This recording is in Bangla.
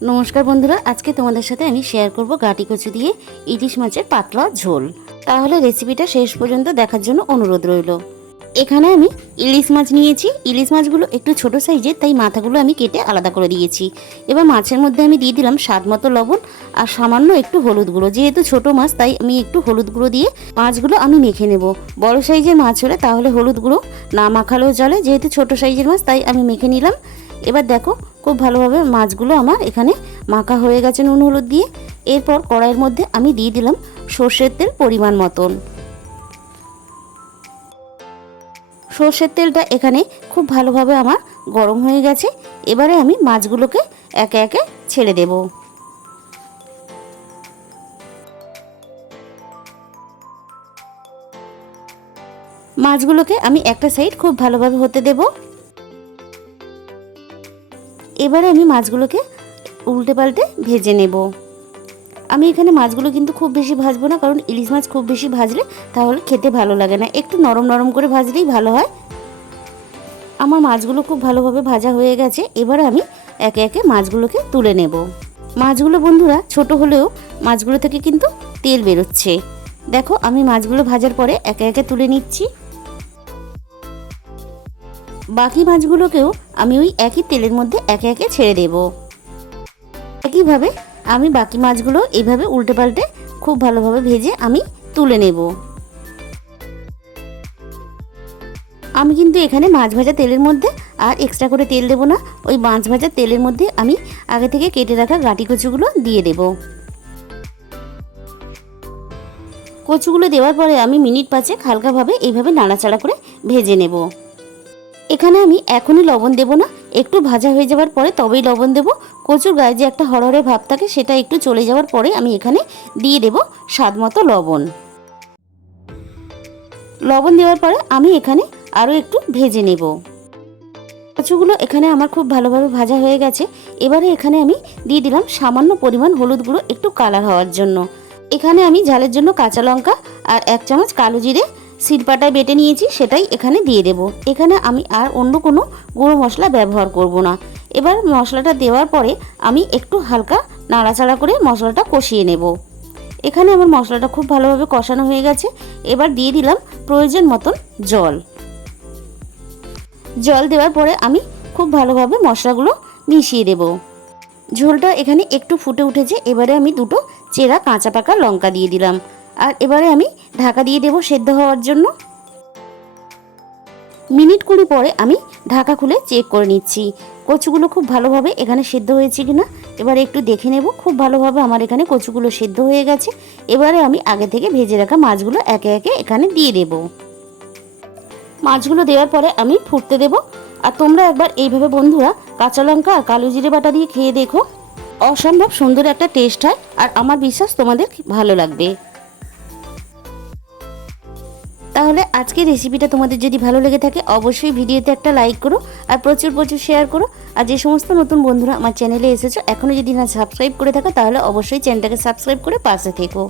নমস্কার বন্ধুরা, আজকে তোমাদের সাথে আমি শেয়ার করব গাটি কচু দিয়ে ইলিশ মাছের পাতলা ঝোল। তাহলে রেসিপিটা শেষ পর্যন্ত দেখার জন্য অনুরোধ রইল। এখানে আমি ইলিশ মাছ নিয়েছি। ইলিশ মাছগুলো একটু ছোট সাইজের, তাই মাথাগুলো আমি কেটে আলাদা করে দিয়েছি। এবার মাছের মধ্যে আমি দিয়ে দিলাম স্বাদ মতো লবণ আর সামান্য একটু হলুদ গুঁড়ো। যেহেতু ছোট মাছ তাই আমি একটু হলুদ গুঁড়ো দিয়ে মাছগুলো আমি মেখে নেব। বড় সাইজের মাছ হলে তাহলে হলুদ গুঁড়ো না মাখালেও চলে, যেহেতু ছোট সাইজের মাছ তাই আমি মেখে নিলাম। এবার দেখো খুব ভালোভাবে মাছগুলো আমার এখানে মাখা হয়ে গেছে নুন হলুদ দিয়ে। এরপর কড়াইয়ের মধ্যে আমি দিয়ে দিলাম সর্ষের তেল পরিমাণ মতন। সর্ষের তেলটা এখানে খুব ভালোভাবে আমার গরম হয়ে গেছে। এবারে আমি মাছগুলোকে একে একে ছেড়ে দেব। মাছগুলোকে আমি একটা সাইড খুব ভালোভাবে হতে দেব। এবারে আমি মাছগুলোকে উল্টে পাল্টে ভেজে নেব। আমি এখানে মাছগুলো কিন্তু খুব বেশি ভাজবো না, কারণ ইলিশ মাছ খুব বেশি ভাজলে তাহলে খেতে ভালো লাগে না। একটু নরম নরম করে ভাজলেই ভালো হয়। আমার মাছগুলো খুব ভালোভাবে ভাজা হয়ে গেছে। এবারে আমি একে একে মাছগুলোকে তুলে নেব। মাছগুলো বন্ধুরা ছোট হলেও মাছগুলো থেকে কিন্তু তেল বেরোচ্ছে। দেখো আমি মাছগুলো ভাজার পরে একে একে তুলে নিচ্ছি। বাকি মাছগুলোকেও আমি ওই একই তেলের মধ্যে একে একে ছেড়ে দেব। একইভাবে আমি বাকি মাছগুলো এইভাবে উল্টে পাল্টে খুব ভালোভাবে ভেজে আমি তুলে নেব। আমি কিন্তু এখানে মাছ ভাজা তেলের মধ্যে আর এক্সট্রা করে তেল দেব না। ওই মাছ ভাজা তেলের মধ্যে আমি আগে থেকে কেটে রাখা গাটি কচুগুলো দিয়ে দেব। কচুগুলো দেওয়ার পরে আমি মিনিট 5 হালকাভাবে এইভাবে নাড়াচাড়া করে ভেজে নেব। এখানে আমি এখনই লবণ দেব না, একটু ভাজা হয়ে যাওয়ার পরে তবেই লবণ দেব। কচুর গায়ে যে একটা হরহরে ভাব থাকে সেটা একটু চলে যাওয়ার পরে আমি এখানে দিয়ে দেব স্বাদ মতো লবণ। লবণ দেওয়ার পরে আমি এখানে আরও একটু ভেজে নেব। কচুগুলো এখানে আমার খুব ভালোভাবে ভাজা হয়ে গেছে। এবারে এখানে আমি দিয়ে দিলাম সামান্য পরিমাণ হলুদ গুঁড়ো, একটু কালার হওয়ার জন্য। এখানে আমি ঝালের জন্য কাঁচা লঙ্কা আর 1 চামচ কালো জিরে শিলপাটায় বেটে নিয়েছি, সেটাই এখানে দিয়ে দেব। এখানে আমি আর অন্য কোনো গুঁড়ো মশলা ব্যবহার করব না। এবার মশলাটা দেওয়ার পরে আমি একটু হালকা নাড়াচাড়া করে মশলাটা কষিয়ে নেব। এখানে আমার মশলাটা খুব ভালোভাবে কষানো হয়ে গেছে। এবার দিয়ে দিলাম প্রয়োজন মতন জল। জল দেওয়ার পরে আমি খুব ভালোভাবে মশলাগুলো মিশিয়ে দেব। ঝোলটা এখানে একটু ফুটে উঠেছে। এবারে আমি 2টো চেরা কাঁচা পাকা লঙ্কা দিয়ে দিলাম। আর এবারে আমি ঢাকা দিয়ে দেব সেদ্ধ হওয়ার জন্য। মিনিট 20 পরে আমি ঢাকা খুলে চেক করে নিচ্ছি কচুগুলো খুব ভালোভাবে এখানে সেদ্ধ হয়েছে কিনা। এবারে একটু দেখে নেব। খুব ভালোভাবে আমার এখানে কচুগুলো সেদ্ধ হয়ে গেছে। এবারে আমি আগে থেকে ভেজে রাখা মাছগুলো একে একে এখানে দিয়ে দেব। মাছগুলো দেওয়ার পরে আমি ফুটতে দেব। আর তোমরা একবার এইভাবে বন্ধুরা কাঁচা লঙ্কা আর কালো জিরে বাটা দিয়ে খেয়ে দেখো, অসম্ভব সুন্দর একটা টেস্ট হয়। আর আমার বিশ্বাস তোমাদের ভালো লাগবে। তাহলে আজকের রেসিপিটা তোমাদের যদি ভালো লেগে থাকে অবশ্যই ভিডিওতে একটা লাইক করো আর প্রচুর প্রচুর শেয়ার করো। আর যে সমস্ত নতুন বন্ধুরা আমার চ্যানেলে এসেছো এখনও যদি না সাবস্ক্রাইব করে থাকো তাহলে অবশ্যই চ্যানেলটাকে সাবস্ক্রাইব করে পাশে থেকো।